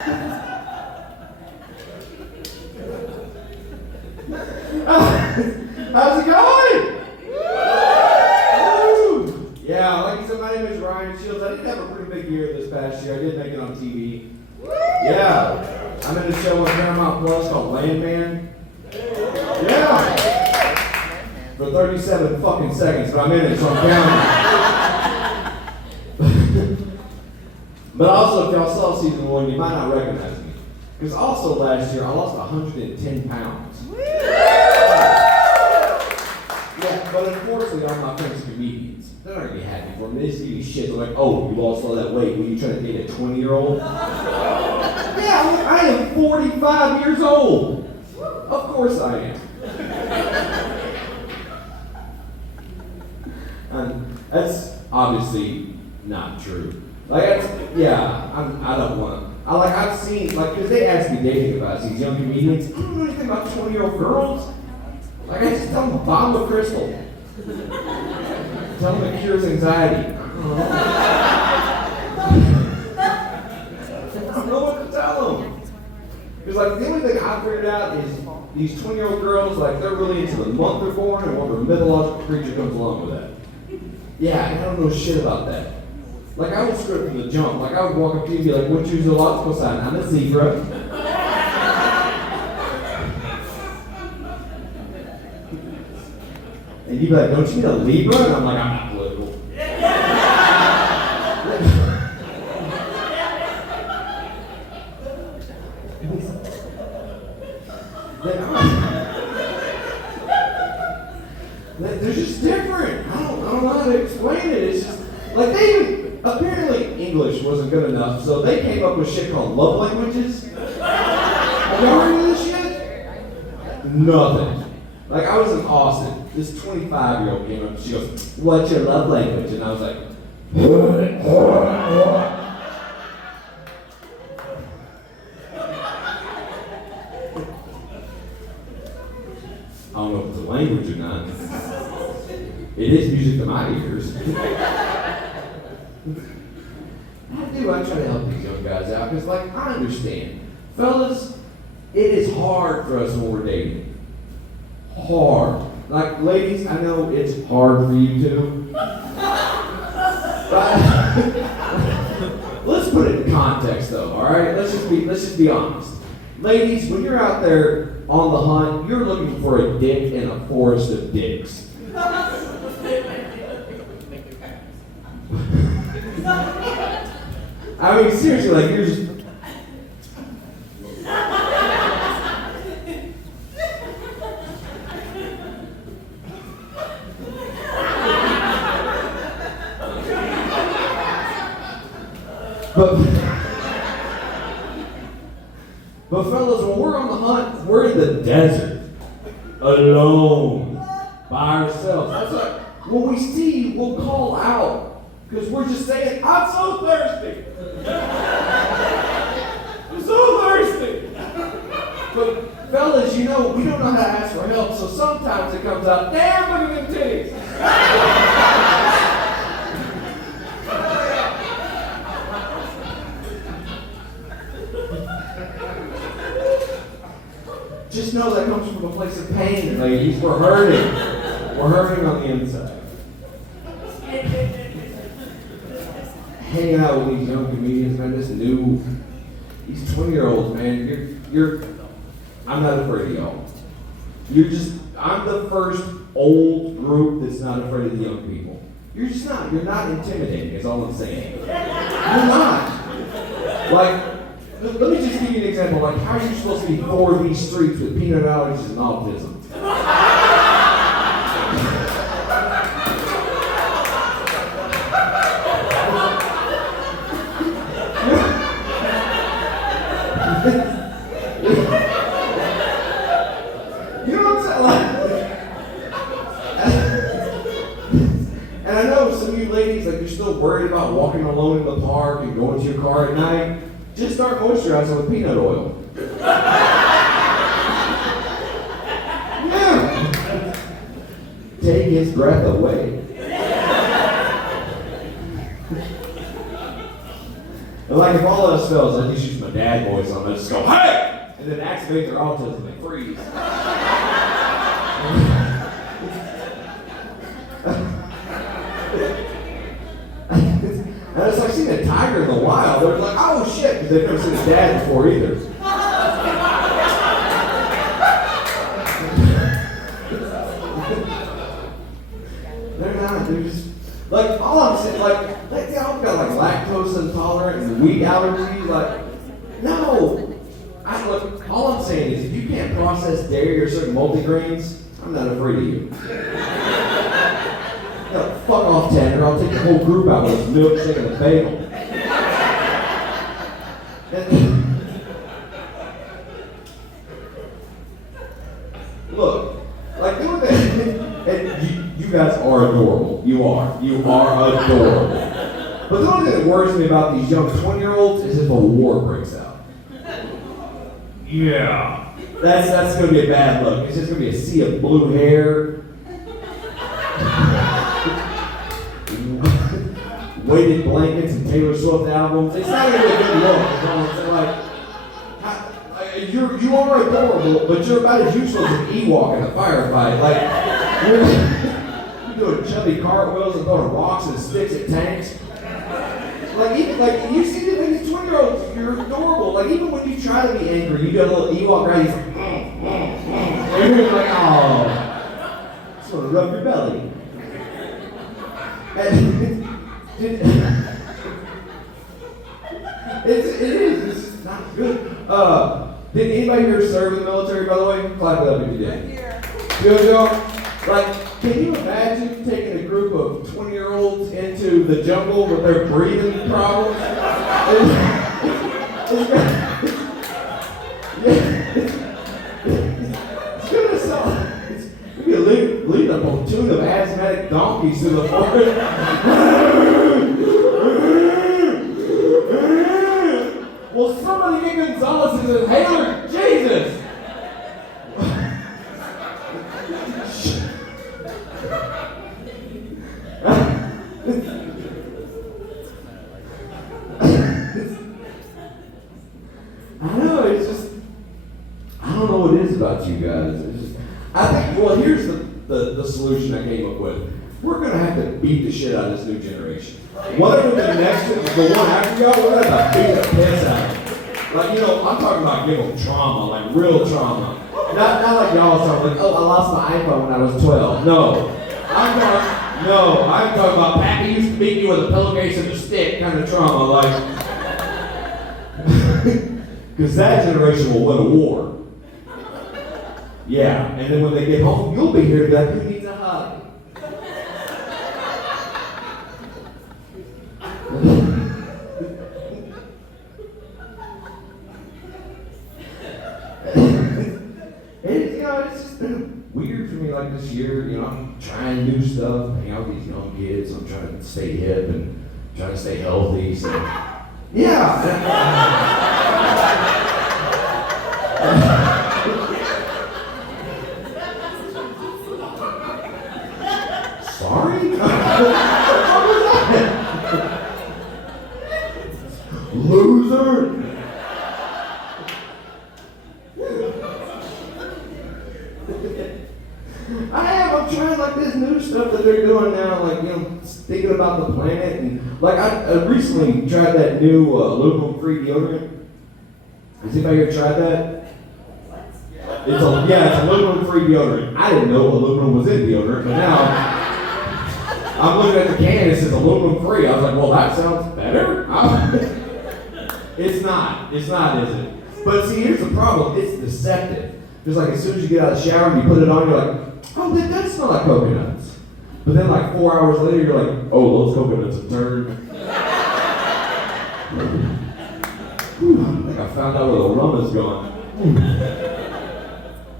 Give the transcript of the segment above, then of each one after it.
How's it going? Woo! Yeah, like I said, my name is Ryan Shields. I did have a pretty big year this past year. I did make it on TV. Yeah, I'm in a show on Paramount Plus called Landman. Yeah. For 37 fucking seconds, but I'm in it, so I'm counting. But also, if y'all saw season 1, you might not recognize me. Because also last year, I lost 110 pounds. Yeah, but unfortunately, all my friends are comedians. They're not going to be happy for me. They just give me shit. They're like, oh, you lost all that weight. Were you trying to date a 20-year-old? Yeah, I am 45 years old. Of course I am. And that's obviously not true. Like, I don't want to. I've seen, because they ask me dating advice, these young comedians. I don't know anything about 20-year-old girls. Like, I just tell them bomb a crystal. Tell them it cures anxiety. I don't know what to tell them. Because, the only thing I figured out is these 20-year-old girls, they're really into the month they're born and what mythological creature comes along with that. Yeah, and I don't know shit about that. I would script from the jump. I would walk up to you and be like, what's your zoological sign? I'm a zebra. And you'd be like, don't you mean a Libra? And I'm like, I'm not political. They're just different. I don't know how to explain it. It's just, apparently English wasn't good enough, so they came up with shit called love languages. Have y'all heard of this shit? Nothing. I was in Austin. This 25-year-old came up and she goes, what's your love language? And I was like, I don't know if it's a language or not. It is music to my ears. I try to help these young guys out because, I understand. Fellas, it is hard for us when we're dating. Hard. Ladies, I know it's hard for you too. But let's put it in context though, alright? Let's just be honest. Ladies, when you're out there on the hunt, you're looking for a dick in a forest of dicks. I mean, seriously, you're just... But fellas, when we're on the hunt, we're in the desert. Alone. By ourselves. That's when we see you, we'll call out. Because we're just saying, I'm so thirsty. I'm so thirsty. But fellas, we don't know how to ask for help, so sometimes it comes out, damn, look at them titties. Just know that comes from a place of pain, ladies. We're hurting. We're hurting on the inside. Hanging out with these young comedians, man, these 20-year-olds, man, I'm not afraid of y'all. I'm the first old group that's not afraid of the young people. You're just not. You're not intimidating, is all I'm saying. You're not. Let me just give you an example. How are you supposed to be Thor these streets with peanut allergies and autism? You know what I'm saying? And I know some of you ladies, you're still worried about walking alone in the park and going to your car at night. Just start moisturizing with peanut oil. Yeah. Take his breath away. And if all else fails, I just use my dad voice on them. I just go, hey! And then activate their autism. They freeze. And it's like seeing a tiger in the wild. They're like, oh shit, because they've never seen a dad before either. They're not, they're just, like, all I'm saying, like, they all got like lactose intolerant and wheat allergies, like, no. Look, all I'm saying is if you can't process dairy or certain multigrains, I'm not afraid of you. No, fuck off, Tanner. I'll take the whole group out with a milkshake and a bagel. Look, like doing that, and you guys are adorable. You are adorable. But the only thing that worries me about these young 20-year-olds is if a war breaks out. Yeah. That's gonna be a bad look. It's just gonna be a sea of blue hair. Weighted blankets and Taylor Swift albums. It's not gonna be a good look. You are adorable, but you're about as useless as an Ewok in a firefight. Like you're doing chubby cartwheels and throwing rocks and sticks at tanks. Like even like you see these 20-year-olds, you're adorable. Like even when you try to be angry, you do a little Ewok right. He's like, and you're like, oh, sort of rub your belly. And, it is. It's not good. Did anybody here serve in the military, by the way? Clap it up if you did. Good job. Like, can you imagine taking a group of 20-year-olds into the jungle with their breathing problems? It's gonna sound. It's gonna lead a platoon of asthmatic donkeys through the forest. Well, somebody get Gonzalez's inhaler, Jesus! I know, it's just, I don't know what it is about you guys. It's just, I think, well, here's the solution I came up with. We're gonna have to beat the shit out of this new generation. Whatever the next, the one after y'all, we're gonna have to beat the piss out of them. Like, you know, I'm talking about give them trauma, like real trauma. Not like y'all talking like, oh, I lost my iPhone when I was 12. No. I'm talking about Pappy used to beat me with a pillowcase and a stick kind of trauma, like. Because that generation will win a war. Yeah, and then when they get home, you'll be here to be like, who needs a hug? It's just been weird for me like this year. You know, I'm trying new stuff, hang out with these young kids. I'm trying to stay hip and trying to stay healthy. So, yeah. Sorry? What was that? Loser! I'm trying like this new stuff that they're doing now, like, you know, thinking about the planet, and like I recently tried that new aluminum-free deodorant. Has anybody here tried that? It's aluminum-free deodorant. I didn't know aluminum was in deodorant, but now I'm looking at the can and it says aluminum-free. I was like, well, that sounds better. It's not, is it? But see, here's the problem. It's deceptive. Just like as soon as you get out of the shower and you put it on, you're like, oh, that does smell like coconuts. But then like 4 hours later, you're like, oh, those coconuts have turned. Whew, I think I found out where the rum is gone.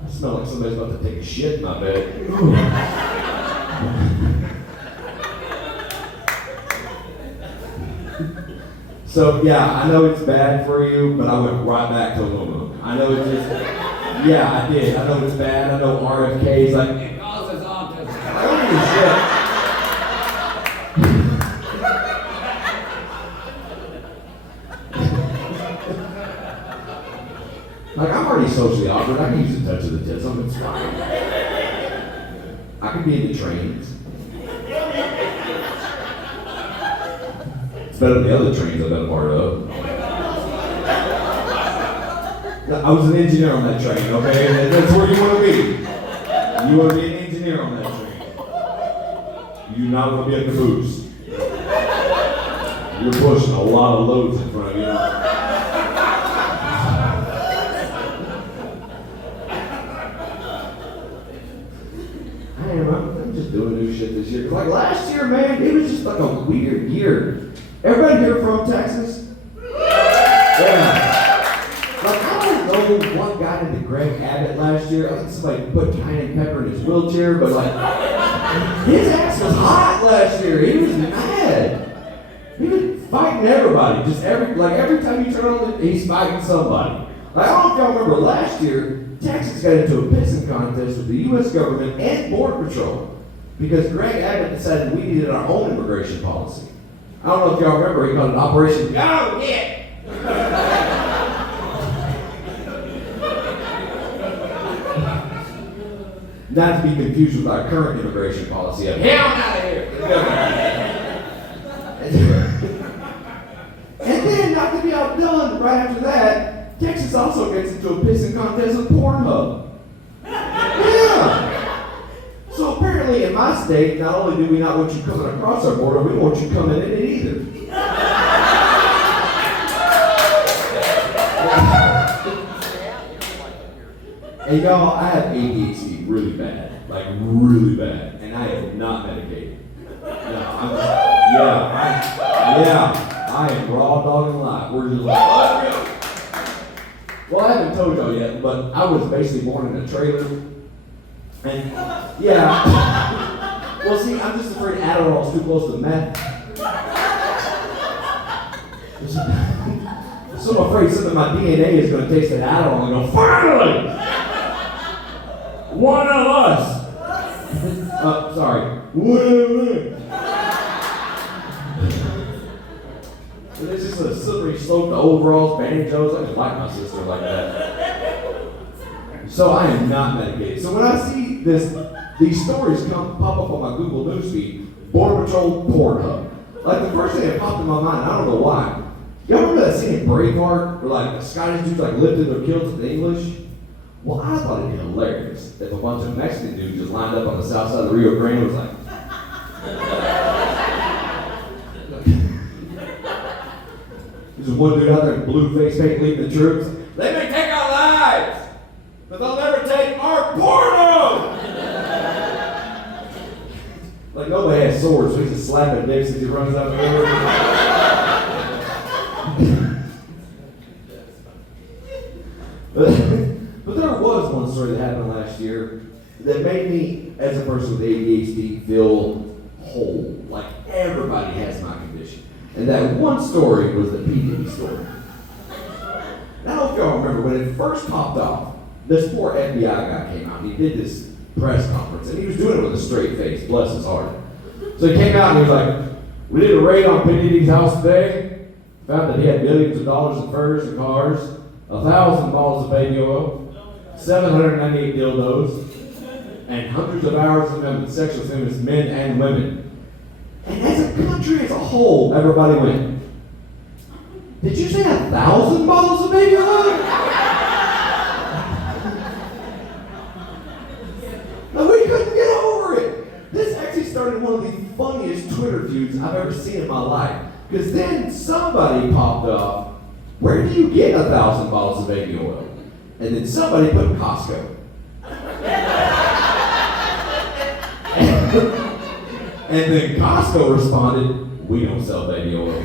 I smell like somebody's about to take a shit in my bed. So yeah, I know it's bad for you, but I went right back to aluminum. I know it's just, yeah, I did. I know it's bad. I know RFK's like, it causes autism. I don't give a shit. Like, I'm already socially awkward. I can use the touch of the tits. It's fine. I can be in the trains. It's better than the other trains I've been a part of. I was an engineer on that train, okay? And that's where you want to be. You want to be an engineer on that train. You do not want to be a caboose. You're pushing a lot of loads in front of you. I'm just doing new shit this year. Like last year, man, it was just like a weird year. Everybody here from Texas? Yeah. Like, I don't know what got into Greg Abbott last year. I think somebody put cayenne pepper in his wheelchair, but like, his ass was hot last year. He was mad. He was fighting everybody. Just every time you turn on, he's fighting somebody. Like, I don't know if y'all remember last year, Texas got into a pissing contest with the U.S. government and Border Patrol because Greg Abbott decided we needed our own immigration policy. I don't know if y'all remember, he called it Operation Go Get. Not to be confused with our current immigration policy of hell out of here. And then, not to be outdone, right after that, Texas also gets into a pissing contest with Pornhub. Yeah. So apparently in my state, not only do we not want you coming across our border, we don't want you coming in it either. And y'all, I have ADHD really bad. Like really bad. And I am not medicated. No, I am raw dogging live. We're just like, let's go. Well, I haven't told y'all yet, but I was basically born in a trailer. And, yeah. Well, see, I'm just afraid Adderall's too close to meth. So I'm afraid some of my DNA is going to taste that Adderall and go, finally! One of us! Sorry. One of us! It's just a slippery slope to overalls, banjos. I just like my sister like that. So I am not medicated. So when I see these stories pop up on my Google Newsfeed, Border Patrol, Pornhub. Like the first thing that popped in my mind, I don't know why. Y'all remember that scene in Braveheart where like the Scottish dudes like lifted their kilts with the English? Well, I thought it'd be hilarious if a bunch of Mexican dudes just lined up on the south side of the Rio Grande and was like, there's one dude out there in blue face paint leading the troops. They may take our lives, but they'll never take our porno! Like nobody has swords, so he's just slapping dicks as he runs out the river. But there was one story that happened last year that made me, as a person with ADHD, feel whole. Like everybody has my condition. And that one story was the P. Diddy story. Now, I don't know if y'all remember, when it first popped off, this poor FBI guy came out and he did this press conference, and he was doing it with a straight face, bless his heart. So he came out and he was like, we did a raid on P. Diddy's house today, found that he had millions of dollars in furs and cars, 1,000 bottles of baby oil, 798 dildos, and hundreds of hours of them with sexual sin with men and women. And as a country as a whole, everybody went, did you say 1,000 bottles of baby oil? And we couldn't get over it. This actually started one of the funniest Twitter feuds I've ever seen in my life. Because then somebody popped up, where do you get 1,000 bottles of baby oil? And then somebody put Costco. And then Costco responded, we don't sell baby oil.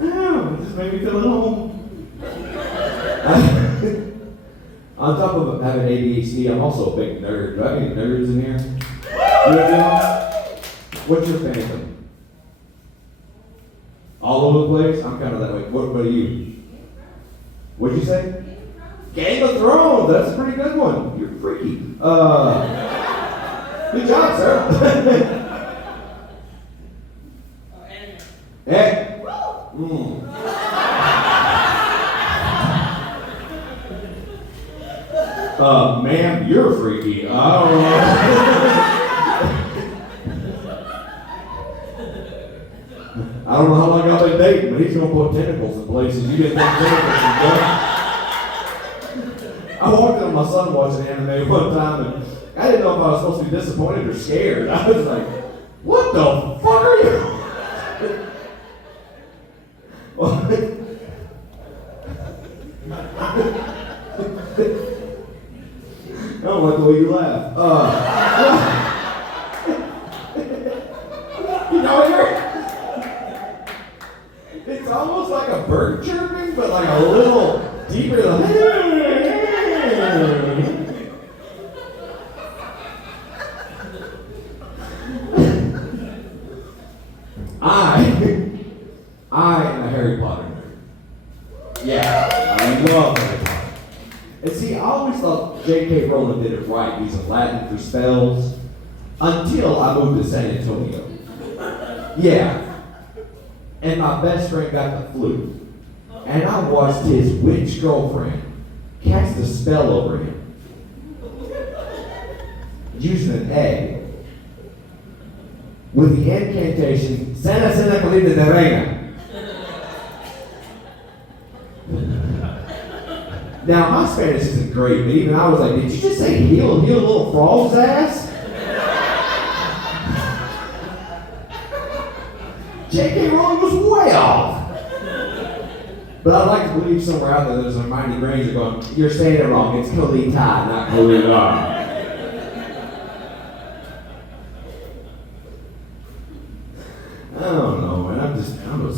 It just made me feel at home. On top of having ADHD, I'm also a big nerd. Do I have any nerds in here? What's your fandom? All over the place? I'm kind of that way. What about you? What'd you say? Game of Thrones. That's a pretty good one. You're freaky. Good job, sir. you're freaky. I don't know. I don't know how long y'all been dating, but he's gonna put tentacles in places you didn't think tentacles would go. I walked in on my son watching anime one time, and I didn't know if I was supposed to be disappointed or scared. I was like, what the fuck are you? I don't like the way you laugh. You know, it's almost like a bird chirping, but like a little deeper. I am a Harry Potter nerd. Yeah, I love Harry Potter. And see, I always thought J.K. Rowling did it right, using Latin for spells, until I moved to San Antonio. Yeah. And my best friend got the flu. And I watched his witch girlfriend cast a spell over him. Using an egg. With the incantation, Sana Sana Colita de Reina. Now, my Spanish isn't great, but even I was like, did you just say heal a little frog's ass? J.K. Rowling was way off. But I'd like to believe somewhere out there there's a Hermione Granger going, you're saying it wrong, it's Colita, not Colita. I don't know, man. I'm a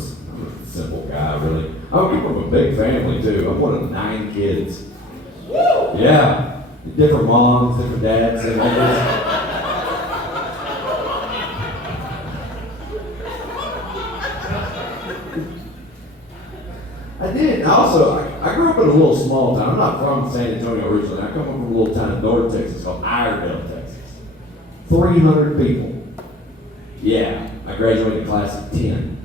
simple guy, really. I'm from a big family, too. I'm one of 9 kids. Woo! Yeah. Different moms, different dads, and all this. I did. I grew up in a little small town. I'm not from San Antonio originally. I come from a little town in North Texas called Iredell, Texas. 300 people. Yeah. I graduated class of 10.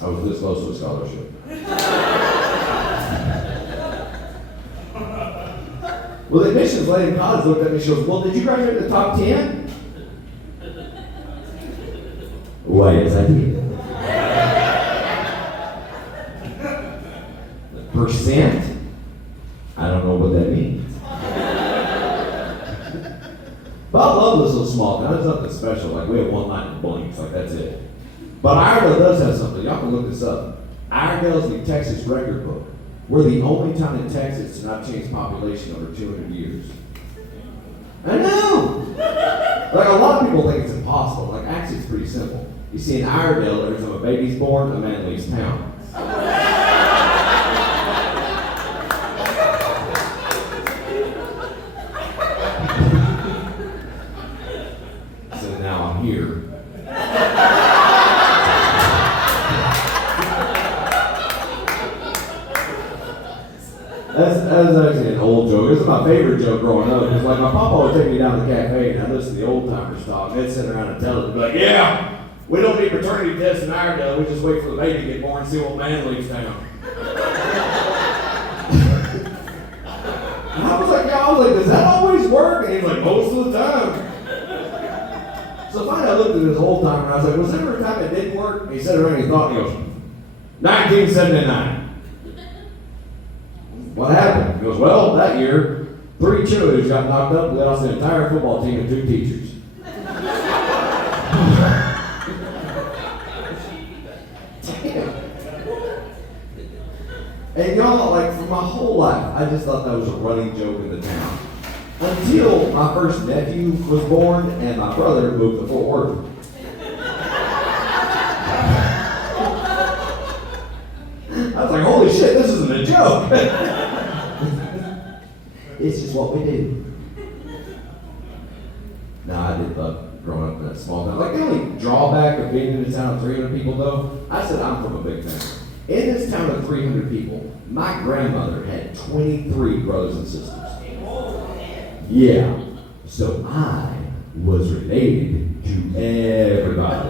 I was this close to a scholarship. Well, the admissions lady in college looked at me, she goes, well, did you graduate in the top 10? Why, yes, I did. Percent? I don't know what that means. But I love this little small town. There's nothing special. Like, we have one line of blanks. Like, that's it. But Iredell does have something. Y'all can look this up. Iredell's the Texas record book. We're the only town in Texas to not change population over 200 years. I know! Like, a lot of people think it's impossible. Like, actually, it's pretty simple. You see, in Iredell, every time a baby's born, a man leaves town. So now I'm here. That's actually an old joke. This is my favorite joke growing up. Because like my papa would take me down to the cafe and I'd listen to the old timers talk. They'd sit around and tell it. They'd be like, yeah, we don't need paternity tests in Iredell. We just wait for the baby to get born and see what man leaves town. And I was like, does that always work? And he was like, most of the time. So finally I looked at this old timer and I was like, was there ever a time it didn't work? And he said it around and he thought, and he goes, 1979. What happened? He goes, well, that year, 3 cheerleaders got knocked up and lost the entire football team and 2 teachers. Damn. And y'all, like, for my whole life, I just thought that was a running joke in the town. Until my first nephew was born and my brother moved to Fort Worth. I was like, holy shit, this isn't a joke. It's just what we do. Nah, I did love growing up in that small town. Like, the only drawback of being in a town of 300 people, though, I said I'm from a big family. In this town of 300 people, my grandmother had 23 brothers and sisters. Yeah, so I was related to everybody.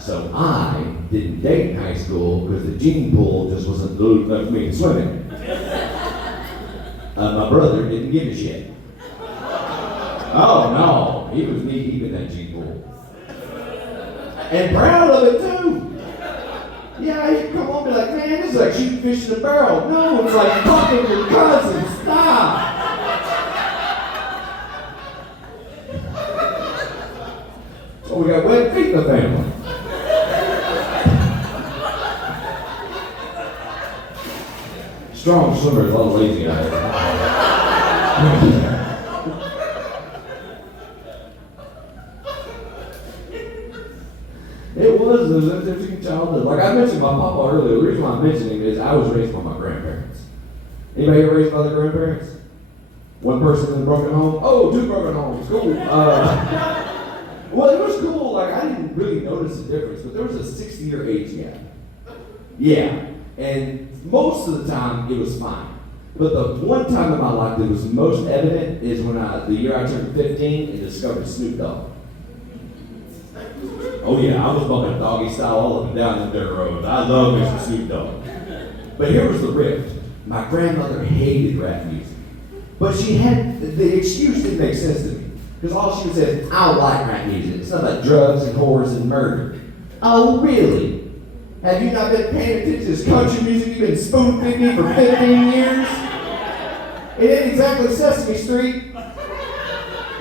So I didn't date in high school because the gene pool just wasn't good enough for me to swim in. My brother didn't give a shit. Oh no, he was knee deep in that gene pool. And proud of it too. Yeah, he'd come home and be like, man, this is like shooting fish in a barrel. No, it's like fucking your cousin. Stop. So we got wet feet in the family. Strong swimmers, all lazy out here. It was an interesting childhood. Like I mentioned my papa earlier, the reason why I'm mentioning is I was raised by my grandparents. Anybody ever raised by their grandparents? One person in a broken home? Oh, two broken homes. Cool. Well, it was cool. Like I didn't really notice the difference, but there was a 60-year age gap. Yeah, and most of the time it was fine. But the one time in my life that was most evident is when the year I turned 15 and discovered Snoop Dogg. Oh yeah, I was bumping doggy style all up and down the dirt roads. I love Mr. Snoop Dogg. But here was the rift. My grandmother hated rap music. But she had, the excuse didn't make sense to me. Because all she would say is, I don't like rap music. It's not about drugs and whores and murder. Oh, really? Have you not been paying attention to this country music you've been spoon-feeding me for 15 years? It ain't exactly Sesame Street.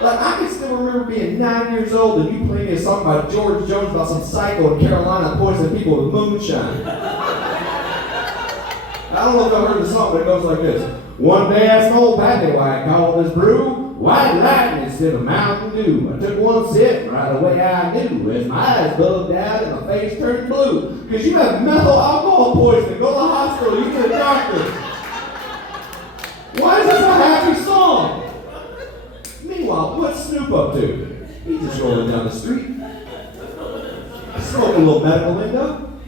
Like, I can still remember being 9 years old and you playing me a song by George Jones about some psycho in Carolina poisoning people with moonshine. I don't know if y'all heard the song, but it goes like this. One day I smoked Pappy White, called this brew White Lightning instead of Mountain Dew. I took one sip, right away I knew as my eyes bugged out and my face turned blue. Because you have methyl alcohol poisoning. Go to the hospital, you get a doctor. Why is this a happy song? Meanwhile, what's Snoop up to? He's just rolling down the street, smoking a little medical lingo,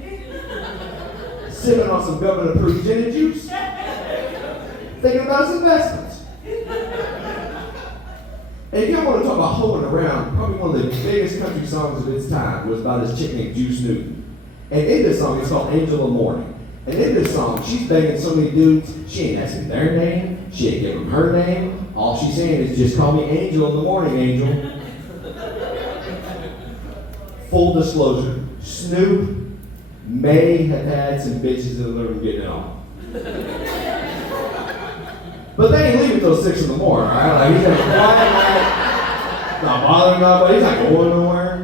sipping on some government-approved gin and juice, thinking about his investments. And if y'all want to talk about hoeing around, probably one of the biggest country songs of its time was about this chick named Juice Newton. And in this song, it's called Angel of Morning. And in this song, she's begging so many dudes, she ain't asking their name, she ain't giving them her name. All she's saying is, just call me Angel in the morning, Angel. Full disclosure, Snoop may have had some bitches in the living room getting it on. But they ain't leaving till 6 in the morning, right? Like he's like quiet night, not bothering nobody, he's not going nowhere.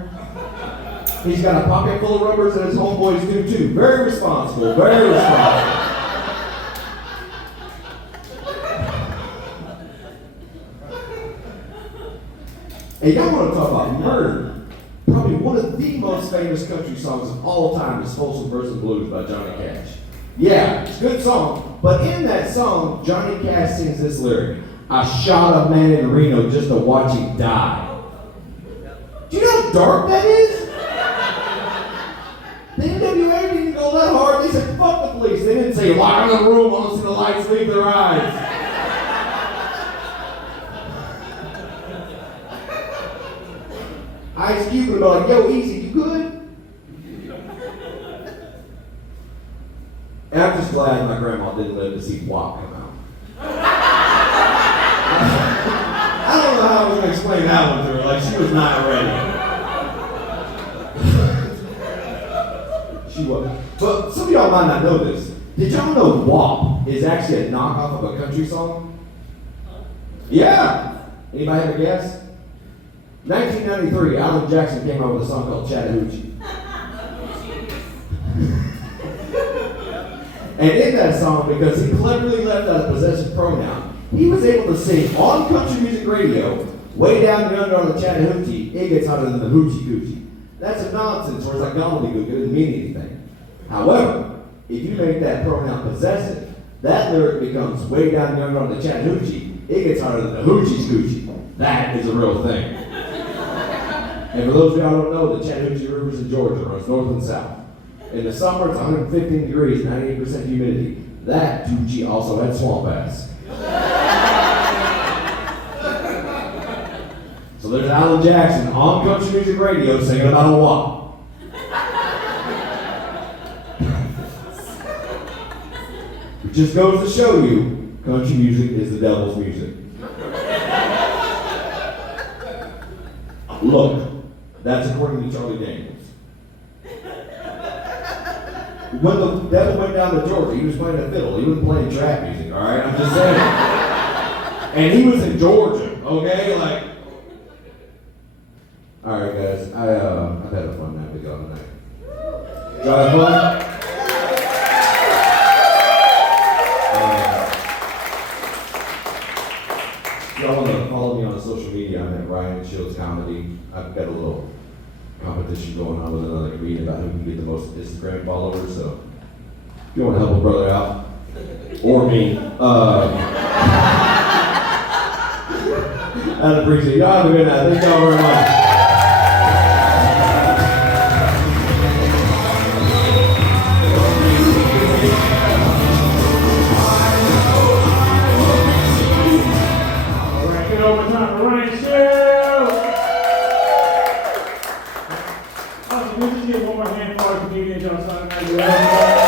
He's got a pocket full of rubbers and his homeboys do too. Very responsible, very responsible. And y'all want to talk about murder. Probably one of the most famous country songs of all time is Folsom vs. Blues by Johnny Cash. Yeah, it's a good song. But in that song, Johnny Cash sings this lyric, I shot a man in Reno just to watch him die. Do you know how dark that is? The NWA didn't go that hard. They said, fuck the police. They didn't say, lie in the room, want to see the lights leave their eyes. Ice Cube would be like, yo, Easy, you good? And I'm just glad my grandma didn't live to see WAP come out. I don't know how I was going to explain that one to her. Like, she was not ready. She was. But some of y'all might not know this. Did y'all know WAP is actually a knockoff of a country song? Yeah. Anybody have a guess? 1993, Alan Jackson came out with a song called Chattahoochee. And in that song, because he cleverly left out a possessive pronoun, he was able to sing on country music radio, way down yonder on the Chattahoochee, it gets hotter than the hoochie coochie. That's a nonsense, or it's like gobbledygook, it doesn't mean anything. However, if you make that pronoun possessive, that lyric becomes way down yonder on the Chattahoochee, it gets hotter than the hoochie coochie. That is a real thing. And for those of y'all who don't know, the Chattahoochee River's in Georgia, runs north and south. In the summer, it's 115 degrees, 98% humidity. That Tucci also had swamp ass. So there's Alan Jackson on country music radio singing about a WAP. It just goes to show you, country music is the devil's music. Look, that's according to Charlie Daniels. When the devil went down to Georgia, he was playing a fiddle. He wasn't playing trap music, all right? I'm just saying. And he was in Georgia, okay? Like, all right, guys. I've had a fun night with y'all tonight. Y'all have fun? Y'all want to follow me on social media? I'm at Ryan Shields Comedy. I've got a little competition going on with another comedian about who can get the most Instagram followers. So if you want to help a brother out, or me, I'd appreciate it. Y'all have a good night. Thank y'all very much. Let's just get one more hand for our comedians outside of